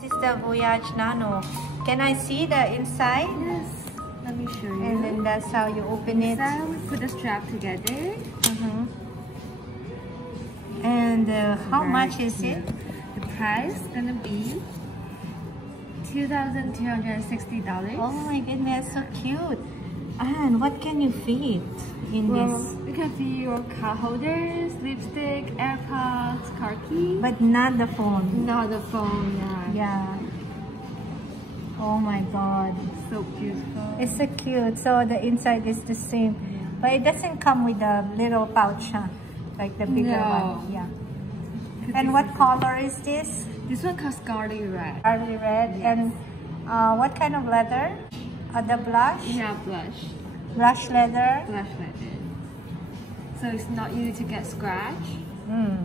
This is the Voyage Nano. Can I see the inside? Yes. Let me show you. And then that's how you open it. Inside, we put the strap together. And how much is it? The price is gonna be $2,260. Oh my goodness, so cute. And what can you fit in this? You can fit your car holders, lipstick, AirPods, car keys. But not the phone. Not the phone, yeah. Yeah. Oh my god. So beautiful. It's so cute. So the inside is the same. But it doesn't come with a little pouch, huh? Like the bigger one. Yeah. And what color is this? This one has garlic red. Garlic red. Yes. And what kind of leather? The blush? Yeah, blush. Blush leather? Blush leather. So it's not easy to get scratch.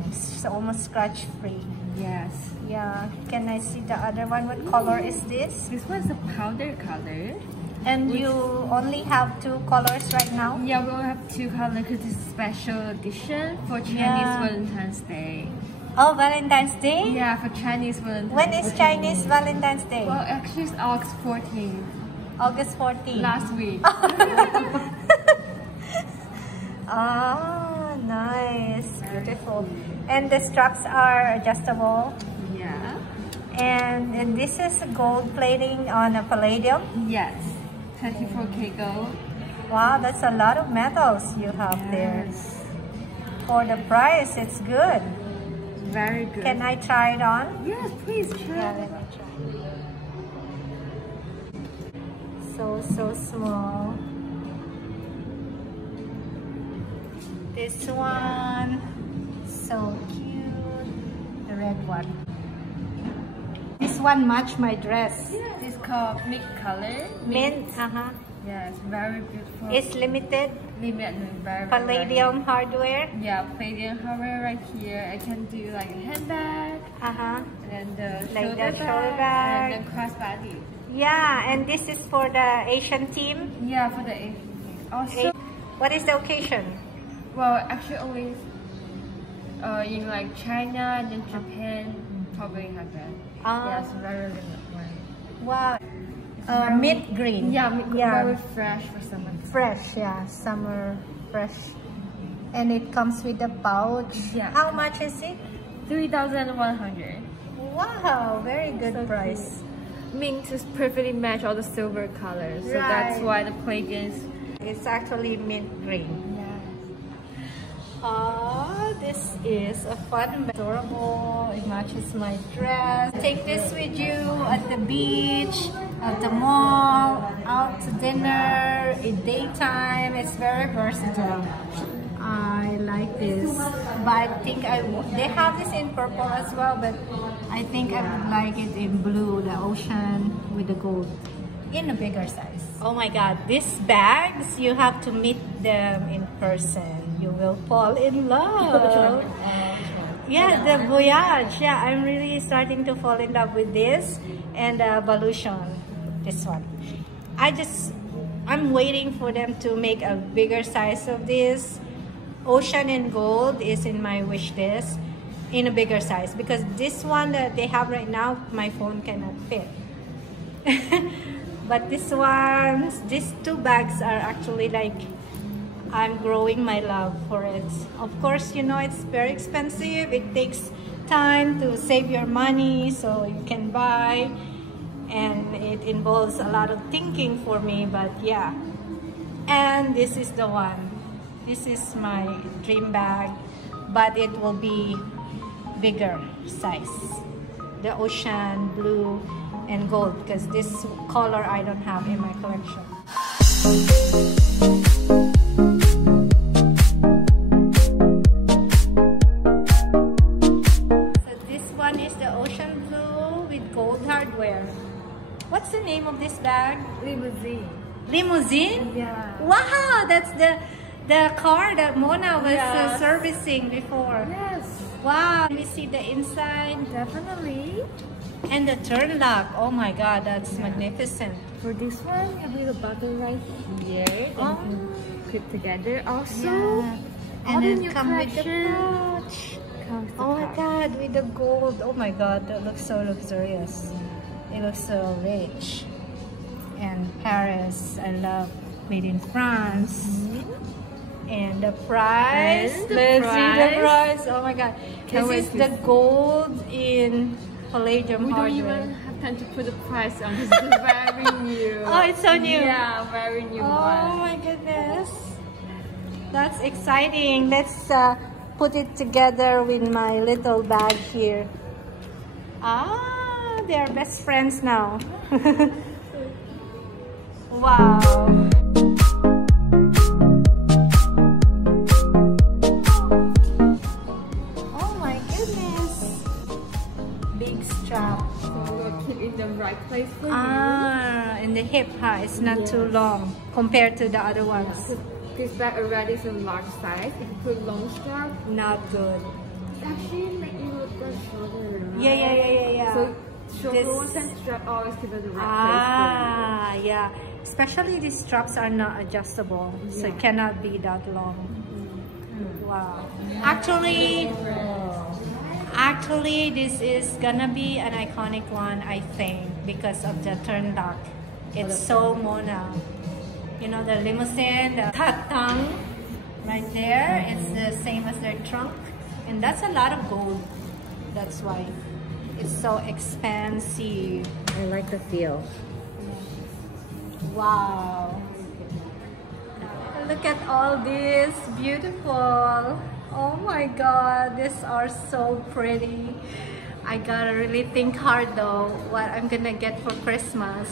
It's almost scratch free. Yes. Yeah. Can I see the other one? What color is this? This one's a powder color. And you only have 2 colors right now? Yeah, we only have 2 colors because it's a special edition for Chinese Valentine's Day. Oh, Valentine's Day? Yeah, for Chinese Valentine's Day. When is Chinese Valentine's Day? Well, actually it's August 14th. August 14th. Last week. Ah, nice. Beautiful. And the straps are adjustable. Yeah. And this is gold plating on a Palladium? Yes. 24K gold. Wow, that's a lot of metals you have there. For the price, it's good. Very good. Can I try it on? Yes, please try. Yeah, let me try. So small. This one, so cute. The red one. This one match my dress. Yes, it's called mint color. Mint. Yes, very beautiful. It's limited. Very Palladium hardware. Yeah, Palladium hardware right here. I can do like a handbag. And then the shoulder bag. And the crossbody. Yeah, and this is for the Asian team. Yeah, for the Asian team. Also, what is the occasion? Well, actually only in like China and then Japan probably have that. Yes, very limited one. Wow. Mint green. Yeah, very fresh for summer. Fresh, yeah, summer fresh. And it comes with a pouch. Yeah. How much is it? 3,100. Wow, very good price. Mint is perfectly match all the silver colors, so that's why the plate is. It's actually mint green. Yeah. This is a fun, adorable. It matches my dress. Take this with you at the beach, at the mall, out to dinner, in daytime. It's very versatile. I like this, but I think they have this in purple as well, but I think I would like it in blue, the ocean with the gold, in a bigger size. Oh my god, these bags, you have to meet them in person. You will fall in love. Yeah, the Voyage. Yeah, I'm really starting to fall in love with this and Valution, this one. I'm waiting for them to make a bigger size of this. Ocean and gold is in my wish list in a bigger size because this one that they have right now, my phone cannot fit. But these 2 bags are actually like, I'm growing my love for it. Of course, you know, it's very expensive. It takes time to save your money so you can buy. And it involves a lot of thinking for me, but yeah. And this is the one. This is my dream bag, but it will be bigger size. The ocean blue and gold, because this color I don't have in my collection. So this one is the ocean blue with gold hardware. What's the name of this bag? Limousine. Limousine? Yeah. Wow, that's the car that Mona was servicing before. Yes. Wow. Let me see the inside. Definitely. And the turn lock. Oh my god, that's magnificent. For this one, you have a button right here. And you can clip together. Also, and then come with the pouch. comes the Oh my pouch. god, with the gold. Oh my god, that looks so luxurious. It looks so rich. And Paris, I love made in France. And the price. And the Let's see the price. price. Oh my god. Can't This wait is to the see. gold in Palladium We don't hardware. even have time to put the price on. This is very new. Oh, it's so new. Yeah, very new Oh one. my goodness. That's exciting. Let's put it together with my little bag here. Ah, they are best friends now. Wow. Oh my goodness. Big strap. So we'll keep in the right place for Ah, in the hip, huh? It's not too long compared to the other ones. you. This bag already is a large size. If you put long strap, Not good. it's actually make you look good shorter. Right? Yeah. So shorter This- ones and strap always keep it the right place Yeah. Especially these straps are not adjustable, so it cannot be that long. Wow. Actually, this is gonna be an iconic one, I think, because of the turn lock. It's so Mona. You know, the limousine, the tatang right there, it's the same as their trunk. And that's a lot of gold. That's why it's so expensive. I like the feel. Wow. Look at all this. Beautiful. Oh my god, these are so pretty. I gotta really think hard though what I'm gonna get for Christmas.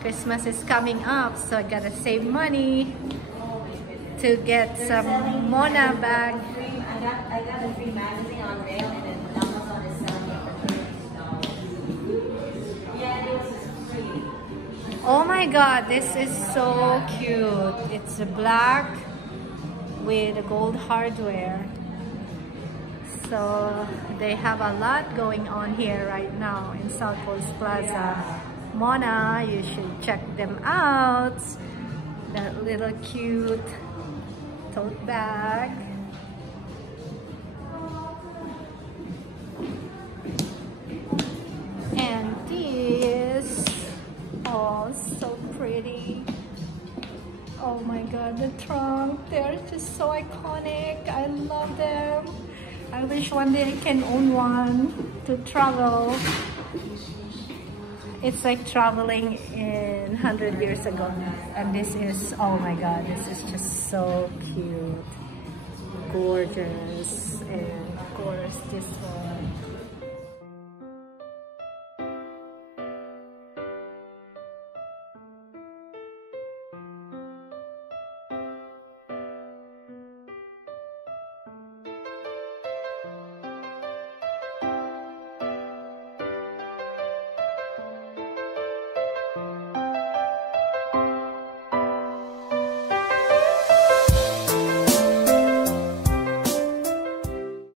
Christmas is coming up, so I gotta save money to get some Mona bag. I got a free magazine on mail, and then Amazon is selling it for $30. Yeah, it was free. Oh my god, this is so cute. It's black with gold hardware. So they have a lot going on here right now in South Coast Plaza. Mona, you should check them out. That little cute tote bag. And this, oh, so pretty. Oh my god, the trunk, they're just so iconic. I love them. I wish one day I can own one to travel. It's like traveling in 100 years ago. And this is, oh my god, this is just so cute. Gorgeous. And of course this one.